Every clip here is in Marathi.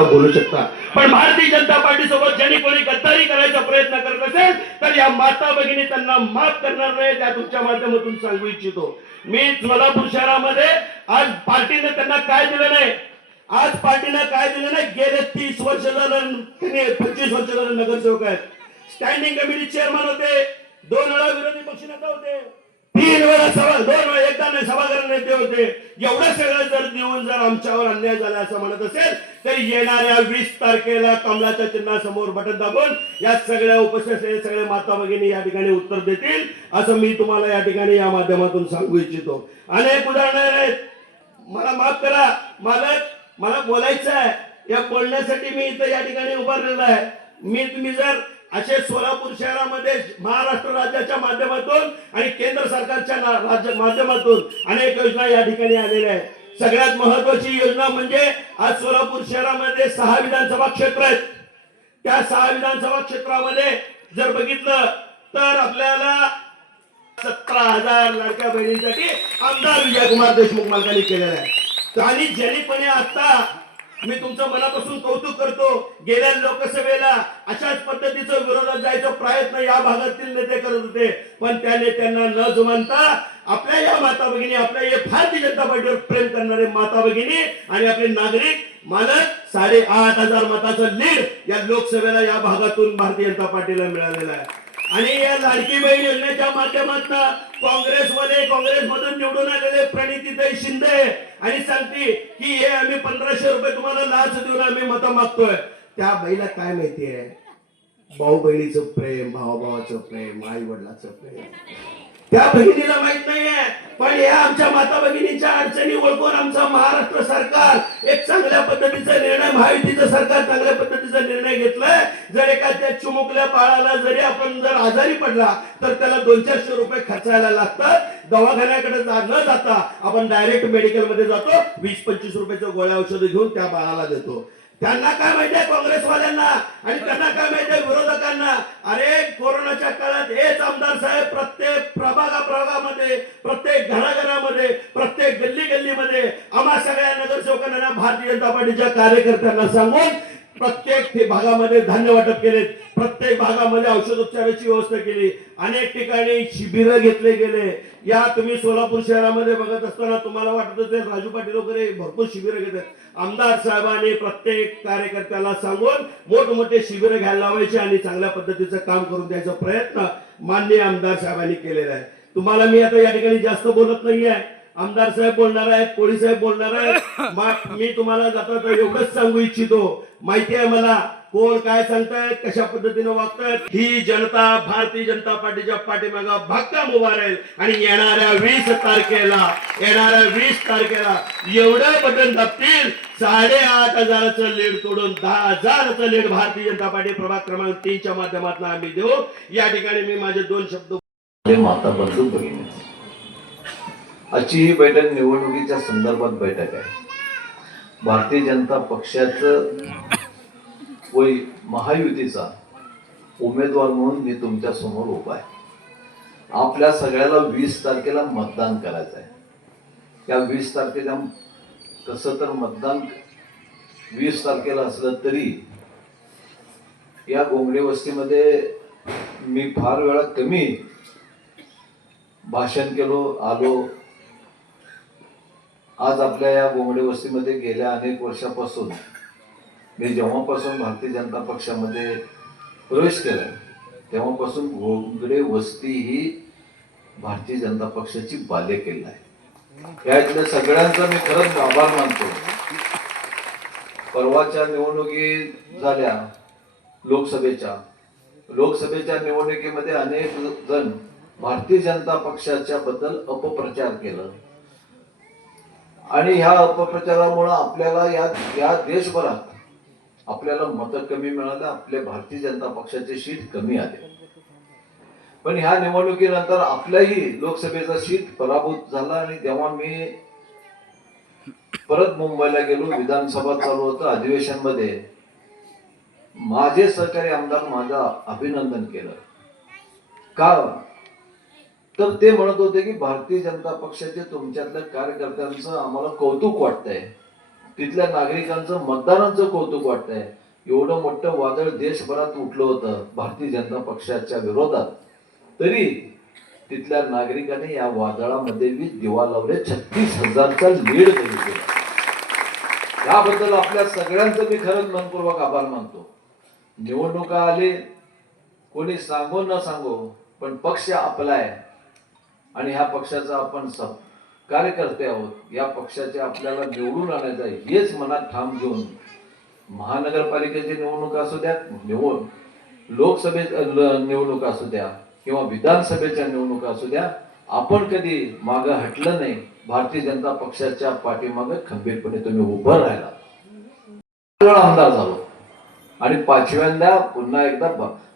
शकता बोलू शकता? पण भारतीय जनता पार्टी सोबत ज्यांनी कोणी गद्दारी करायचा प्रयत्न करत असेल तर या माता भगिनी त्यांना माफ करणार नाही त्या तुमच्या माध्यमातून सांगू इच्छितो. मी सोलापूर शहरामध्ये आज पार्टीने त्यांना काय दिलं नाही? आज पार्टीनं काय दिलं नाही? गेले तीस वर्ष झालं त्यांनी पंचवीस वर्ष झालं नगरसेवक आहेत. स्टँडिंग कमिटी चेअरमन होते. दोन वेळा विरोधी पक्षनेता होते. तीन वेळा सभा दोन वेळा एकदा नाही सभागृह नेते होते. एवढं सगळं जर देऊन जर आमच्यावर अन्याय झाला असं म्हणत असेल तर येणाऱ्या वीस तारखेला कमलाच्या चिन्हासमोर बटन दाबून या सगळ्या उपस्थित सगळ्या माता भगिनी या ठिकाणी उत्तर देतील असं मी तुम्हाला या ठिकाणी या माध्यमातून सांगू इच्छितो. अनेक उदाहरणं आहेत. मला माफ करा मालक मला बोलायचं आहे. या बोलण्यासाठी मी इथं या ठिकाणी उभारलेला आहे. मी तुम्ही जर असे सोलापूर शहरामध्ये महाराष्ट्र राज्याच्या माध्यमातून आणि केंद्र सरकारच्या राज्य माध्यमातून अनेक योजना या ठिकाणी आलेल्या आहेत. सगळ्यात महत्वाची योजना म्हणजे आज सोलापूर शहरामध्ये सहा विधानसभा क्षेत्र आहेत. त्या सहा विधानसभा क्षेत्रामध्ये जर बघितलं तर आपल्याला सतरा हजार लाडक्या बहिणींसाठी आमदार विजयकुमार देशमुख मालकांनी केलेला आहे. आणि ज्यांनीपणे आता मी तुमचं मनापासून कौतुक करतो. गेल्या लोकसभेला अशाच पद्धतीचं विरोधात जायचा प्रयत्न या भागातील नेते करत होते. पण त्या नेत्यांना न जुमानता आपल्या या माता भगिनी आपल्या या भारतीय जनता पार्टीवर प्रेम करणारे माता भगिनी आणि आपले नागरिक मालक साडे आठ हजार मताचं लीड या लोकसभेला या भागातून भारतीय जनता पार्टीला मिळालेलं आहे. आणि या लाडकी बहीण योजनेच्या माध्यमातून काँग्रेसमध्ये काँग्रेसमधून निवडून आलेले प्रणितीताई शिंदे आणि सांगते की हे आम्ही पंधराशे रुपये तुम्हाला लाच देऊन आम्ही मतं मागतोय. त्या बाईला काय माहितीये भाऊ बहिणीचं प्रेम भावाभावाचं प्रेम आई वडिलाचं प्रेम. त्या भगिनीला माहीत नाहीये. पण या आमच्या माता भगिनीच्या अडचणी ओळखून आमचं महाराष्ट्र सरकार एक चांगल्या पद्धतीचा निर्णय महायुतीचं सरकार चांगल्या पद्धतीचा निर्णय घेतलाय. जर एका त्या चुमुकल्या बाळाला जरी आपण जर आजारी पडला तर त्याला दोन चारशे रुपये खर्चायला लागतात. दवाखान्याकडे जा- न जाता आपण डायरेक्ट मेडिकलमध्ये जातो. वीस पंचवीस रुपयाच्या गोळ्या औषध घेऊन त्या बाळाला देतो. त्यांना काय माहितीये काँग्रेसवाल्यांना? आणि त्यांना काय माहितीये विरोधकांना? अरे कोरोनाच्या काळात हेच आमदार साहेब प्रत्येक प्रभागा प्रभागामध्ये प्रत्येक घराघरामध्ये प्रत्येक गल्ली गल्लीमध्ये आम्हा सगळ्या नगरसेवकांना भारतीय जनता पार्टीच्या कार्यकर्त्यांना सांगून प्रत्येक भागामध्ये धान्य वाटप केले. प्रत्येक भागामध्ये औषधोपचाराची व्यवस्था केली. अनेक ठिकाणी शिबिरं घेतले गेले. या तुम्ही सोलापूर शहरामध्ये बघत असताना तुम्हाला वाटत असेल राजू पाटील वगैरे भरपूर शिबिरं घेतात. आमदार साहेबांनी प्रत्येक कार्यकर्त्याला सांगून मोठमोठे शिबिरं घ्यायला लावायचे आणि चांगल्या पद्धतीचं काम करून द्यायचा प्रयत्न माननीय आमदार साहेबांनी केलेला आहे. तुम्हाला मी आता या ठिकाणी जास्त बोलत नाहीये. आमदार साहेब बोलणार आहेत पोळी साहेब बोलणार आहेत. मा- मी तुम्हाला जाता तर एवढंच सांगू इच्छितो. माहिती आहे मला कोण काय सांगतायत कशा पद्धतीनं वागतायत. ही जनता भारतीय जनता पार्टीच्या पाठीमागा भक्कम उभा राहील. आणि येणाऱ्या वीस तारखेला येणाऱ्या वीस तारखेला एवढं बटन दाबतील साडेआठ हजाराचं लीड तोडून दहा हजाराचं लीड भारतीय जनता पार्टी प्रभाग क्रमांक तीनच्या माध्यमातून आम्ही देऊ. या ठिकाणी मी माझे दोन शब्द माता बंधू भगिनी. आजची ही बैठक निवडणुकीच्या संदर्भात बैठक आहे. भारतीय जनता पक्षाचं व महायुतीचा उमेदवार म्हणून मी तुमच्यासमोर उभा आहे. आपल्या सगळ्याला वीस तारखेला मतदान करायचं आहे. त्या वीस तारखेला कसं तर मतदान वीस तारखेला असलं तरी या गोंगडे वस्तीमध्ये मी फार वेळा कमी भाषण केलो आलो आज आपल्या या गोंगडे वस्तीमध्ये गेल्या अनेक वर्षापासून मी जेव्हापासून भारतीय जनता पक्षामध्ये प्रवेश केला तेव्हापासून गोंगडे वस्ती ही भारतीय जनता पक्षाची बालेकिल्ला आहे. या सगळ्यांचा मी खरंच आभार मानतो. परवाच्या निवडणुकी झाल्या लोकसभेच्या लोकसभेच्या निवडणुकीमध्ये अनेक जण भारतीय जनता पक्षाच्या बद्दल अपप्रचार केलं. आणि ह्या अपप्रचारामुळं आपल्याला या या देशभरात आपल्याला मतं कमी मिळालं आपल्या भारतीय जनता पक्षाचे सीट कमी आले. पण ह्या निवडणुकीनंतर आपल्याही लोकसभेचा सीट पराभूत झाला आणि तेव्हा मी परत मुंबईला गेलो विधानसभा चालू होतं अधिवेशनमध्ये माझे सहकारी आमदार माझं अभिनंदन केलं. का तर ते म्हणत होते की भारतीय जनता पक्षाचे तुमच्यातल्या कार्यकर्त्यांचं आम्हाला कौतुक वाटतंय. तिथल्या नागरिकांचं मतदारांचं कौतुक वाटतंय. एवढं मोठं वादळ देशभरात उठलं होतं भारतीय जनता पक्षाच्या विरोधात. तरी तिथल्या नागरिकांनी या वादळामध्ये मी दिवा लावले छत्तीस हजारचा लीड दिला याबद्दल आपल्या सगळ्यांचं मी खरंच मनपूर्वक आभार मानतो. निवडणुका आले कोणी सांगो न सांगो पण पक्ष आपला आहे. आणि ह्या पक्षाचा आपण स कार्यकर्ते आहोत या पक्षाचे आपल्याला निवडून आणायचं हेच मनात ठाम घेऊन महानगरपालिकेची निवडणूक असू द्या निवड लोकसभे निवडणूक असू द्या किंवा विधानसभेच्या निवडणूक असू द्या आपण कधी मागं हटलं नाही भारतीय जनता पक्षाच्या पाठीमागं खंबीरपणे तुम्ही उभं राहिला. आमदार झालो. आणि पाचव्यांदा पुन्हा एकदा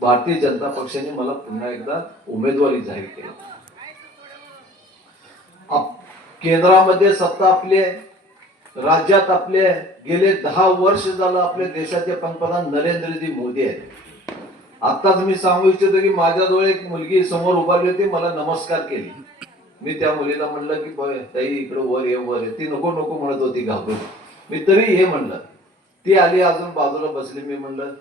भारतीय जनता पक्षाने मला पुन्हा एकदा उमेदवारी जाहीर केली. केंद्रामध्ये सत्ता आपली आहे. राज्यात आपले गेले दहा वर्ष झालं आपल्या देशाचे पंतप्रधान नरेंद्रजी मोदी आहेत. आताच मी सांगू इच्छितो की माझ्याजवळ एक मुलगी समोर उभारली होती मला नमस्कार केली. मी त्या मुलीला म्हणलं की "बय, ताई इकडे वर ये वर ये. ती नको नको म्हणत होती घाबरून. मी तरी हे म्हणलं. ती आली अजून बाजूला बसली. मी म्हणलं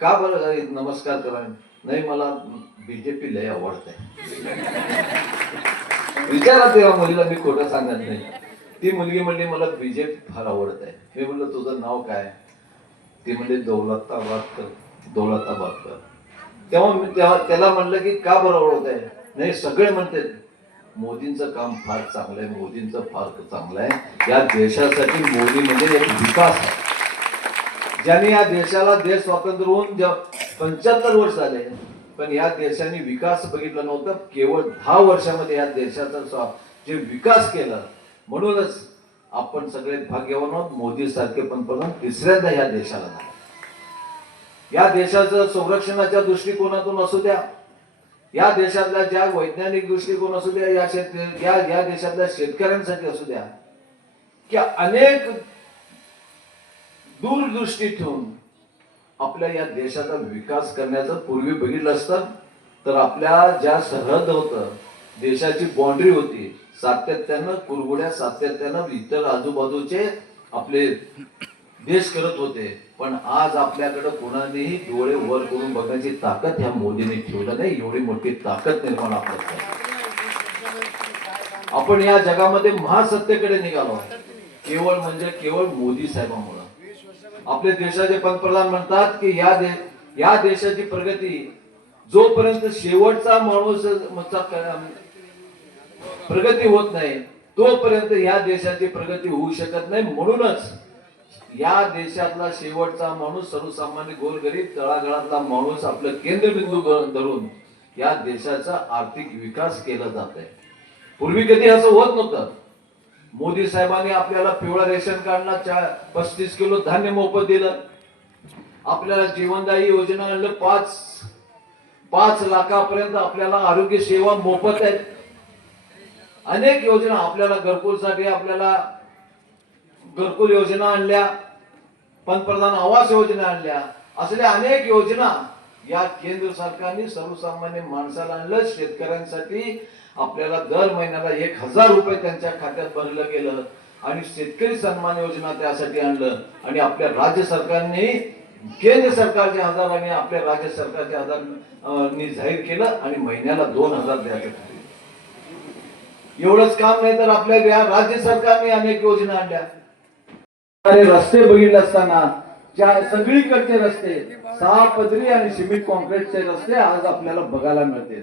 का बरं नमस्कार करा. नाही मला बीजेपी लय आवडते विचारा तेव्हा मुलीला मी खोटं सांगत नाही. ती मुलगी म्हणली मला विजय फार आवडत आहे. मी म्हणलं तुझं नाव काय? ती म्हणजे दौलताबाद कर तेव्हा मी तेव्हा त्याला म्हणलं की का बरं आवडत आहे? नाही सगळे म्हणते मोदींचं काम फार चांगलं आहे मोदींचं फार चांगलं आहे. या देशासाठी मोदी म्हणजे एक विकास आहे. ज्याने या देशाला देश स्वातंत्र्य होऊन पंच्याहत्तर वर्ष झाले पण या देशाने विकास बघितला नव्हता. केवळ दहा वर्षामध्ये या देशाचा स्वा- जे विकास केला. म्हणूनच आपण सगळे भाग्यवान आहोत. मोदी सारखे पंतप्रधान तिसऱ्यांदा या देशाला या देशाचं संरक्षणाच्या दृष्टिकोनातून असू द्या या देशातल्या ज्या वैज्ञानिक दृष्टिकोन असू द्या या शेत या या देशातल्या शेतकऱ्यांसाठी असू द्या की अनेक दूरदृष्टी ठेवून आपल्या या देशाचा विकास करण्याचं पूर्वी बघितलं असतं तर आपल्या ज्या सरहद होतं देशाची बाउंड्री होती सातत्यानं कुरगुड्या सातत्यानं इतर आजूबाजूचे आपले देश करत होते. पण आज आपल्याकडे कोणानेही डोळे वर करून बघण्याची ताकद ह्या मोदीने ठेवलं नाही एवढी मोठी ताकद निर्माण आपल्यात आपण या जगामध्ये महासत्तेकडे निघालो. केवळ म्हणजे केवळ मोदी साहेबांमुळे. आपल्या देशाचे पंतप्रधान म्हणतात की या दे या देशाची प्रगती जोपर्यंत शेवटचा माणूस प्रगती होत नाही तोपर्यंत या देशाची प्रगती होऊ शकत नाही. म्हणूनच या देशातला शेवटचा माणूस सर्वसामान्य गोरगरीब तळागाळातला माणूस आपलं केंद्रबिंदू धरून या देशाचा आर्थिक विकास केला जात आहे पूर्वी कधी असं होत नव्हतं. मोदी साहेबांनी आपल्याला पिवळा रेशन कार्डला चार पस्तीस किलो धान्य मोफत दिलं. आपल्याला जीवनदायी योजना आणलं. पाच पाच लाखापर्यंत आपल्याला आरोग्य सेवा मोफत आहेत. अनेक योजना आपल्याला घरकुलसाठी आपल्याला घरकुल योजना आणल्या. पंतप्रधान आवास योजना आणल्या. असल्या अनेक योजना या केंद्र सरकारने सर्वसामान्य माणसाला आणलं शेतकऱ्यांसाठी आपल्याला दर महिन्याला एक हजार रुपये त्यांच्या खात्यात भरलं गेलं आणि शेतकरी सन्मान योजना त्यासाठी आणलं. आणि आपल्या राज्य सरकारने केंद्र सरकारच्या हजार आणि आपल्या राज्य सरकारच्या हजार जाहीर केलं आणि महिन्याला दोन हजार द्यायचं एवढंच काम नाही तर आपल्या राज्य सरकारने अनेक योजना आणल्या. रस्ते बघितले असताना चार सगळीकडचे रस्ते सहा पदरी आणि सिमेंट कॉन्क्रीटचे रस्ते आज आपल्याला बघायला मिळते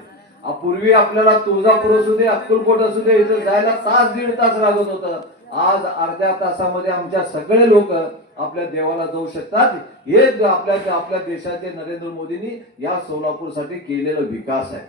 पूर्वी आपल्याला तुळजापूर असू दे अक्कलकोट असू दे इथं जायला तास दीड तास लागत होतं. आज अर्ध्या तासामध्ये आमच्या सगळे लोक आपल्या देवाला जाऊ शकतात. हे आपल्या आपल्या देशाचे नरेंद्र मोदींनी या सोलापूरसाठी केलेला विकास आहे.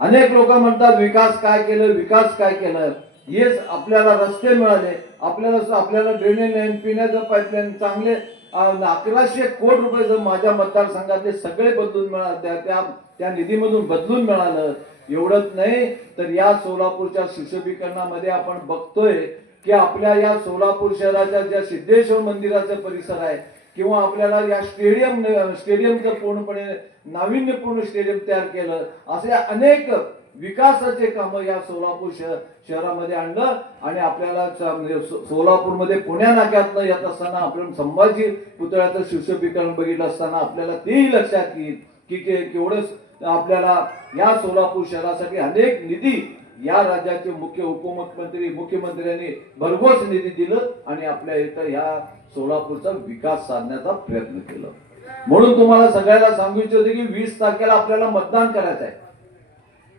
अनेक लोक म्हणतात विकास काय केलं? विकास काय केलं? हेच आपल्याला रस्ते मिळाले. आपल्याला आपल्याला ड्रेनेज लाईन पिण्याचं पाईपलाईन चांगले अकराशे कोटी रुपये जर माझ्या मतदारसंघातले सगळे बदलून मिळा त्या- त्या त्या निधीमधून बदलून मिळालं एवढंच नाही तर या सोलापूरच्या सुशोभीकरणामध्ये आपण बघतोय की आपल्या या सोलापूर शहराच्या ज्या सिद्धेश्वर मंदिराचा परिसर आहे किंवा आपल्याला या स्टेडियम स्टेडियमचं पूर्णपणे नाविन्यपूर्ण स्टेडियम तयार केलं असे अनेक विकासाचे काम या सोलापूर शहर शहरामध्ये आणलं आणि आपल्याला म्हणजे सोलापूरमध्ये पुण्या नाक्यातनं येत असताना आपण संभाजी पुतळ्याचं शिष्यपीकरण बघितलं असताना आपल्याला तेही लक्षात येईल की ते केवढंच आपल्याला या सोलापूर शहरासाठी अनेक निधी या राज्याचे मुख्य उपमुख्यमंत्री मुख्यमंत्र्यांनी भरघोस निधी दिलं आणि आपल्या इथं या सोलापूरचा विकास साधण्याचा प्रयत्न केला. म्हणून तुम्हाला सगळ्याला सांगू इच्छितो की वीस तारखेला आपल्याला मतदान करायचं आहे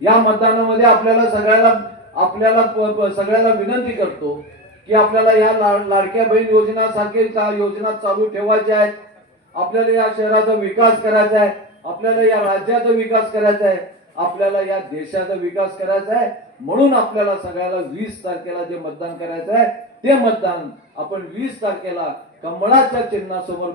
या मतदानामध्ये आपल्याला सगळ्याला आपल्याला सगळ्याला विनंती करतो की आपल्याला या ला- लाडक्या बहीण योजनासारखे योजना चालू ठेवायच्या आहेत. आपल्याला या शहराचा विकास करायचा आहे. आपल्याला या राज्याचा विकास करायचा आहे. आपल्याला या देशाचा विकास करायचा आहे. म्हणून आपल्याला सगळ्याला वीस तारखेला जे मतदान करायचं आहे ते मतदान आपण वीस तारखेला कमळाच्या चिन्हासमोर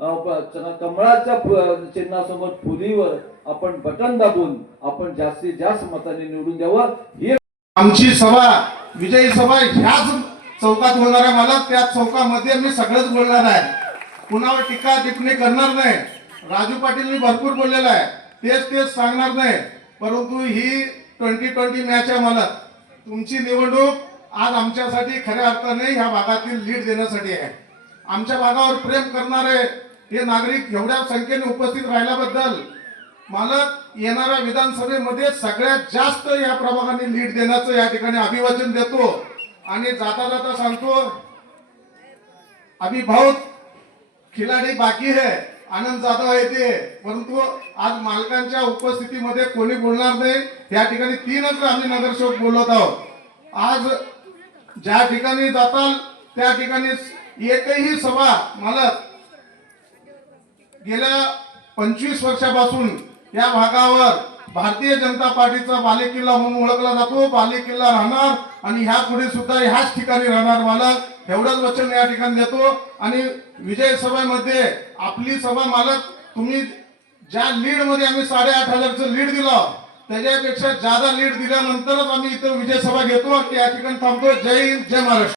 कमळाच्या चिन्हासोबत चिन्हासमोर फुलीवर आपण बटन दाबून आपण जास्तीत जास्त मताने निवडून द्यावं. ही आमची सभा विजयी सभा ह्याच चौकात होणार आहे. मला त्या चौकामध्ये मी सगळंच बोलणार आहे. कुणावर टीका टिप्पणी करणार नाही. राजू पाटील भरपूर बोललेलं आहे. तेच तेच सांगणार नाही. परंतु ही ट्वेंटी ट्वेंटी मॅच आहे मला. तुमची निवडणूक आज आमच्यासाठी खऱ्या अर्थाने ह्या भागातील लीड देण्यासाठी आहे. आमच्या भागावर प्रेम करणारे हे नागरिक एवढ्या संख्येने उपस्थित राहिल्याबद्दल मला येणाऱ्या विधानसभेमध्ये सगळ्यात जास्त या प्रभागाने लीड देण्याचं या ठिकाणी अभिवाचन देतो. आणि जाता जाता सांगतो अभी बहुत खिलाडी बाकी है आनंद जाधव येते परंतु आज मालकांच्या उपस्थितीमध्ये कोणी बोलणार नाही त्या ठिकाणी तीनच आम्ही नगरसेवक बोलत आहोत. आज ज्या ठिकाणी जाताल त्या ठिकाणी एकही सभा मला गेल्या पंचवीस वर्षापासून या भागावर भारतीय जनता पार्टीचा बालेकिल्ला म्हणून ओळखला जातो. बालेकिल्ला राहणार आणि ह्या पुढे सुद्धा ह्याच ठिकाणी राहणार मालक. एवढंच वचन या ठिकाणी देतो. आणि विजय सभेमध्ये आपली सभा मालक तुम्ही ज्या लीडमध्ये आम्ही साडेआठ हजारचं लीड दिलं त्याच्यापेक्षा जादा लीड दिल्यानंतरच आम्ही इथं विजय सभा घेतो या ठिकाणी थांबतो जय हिंद जय महाराष्ट्र.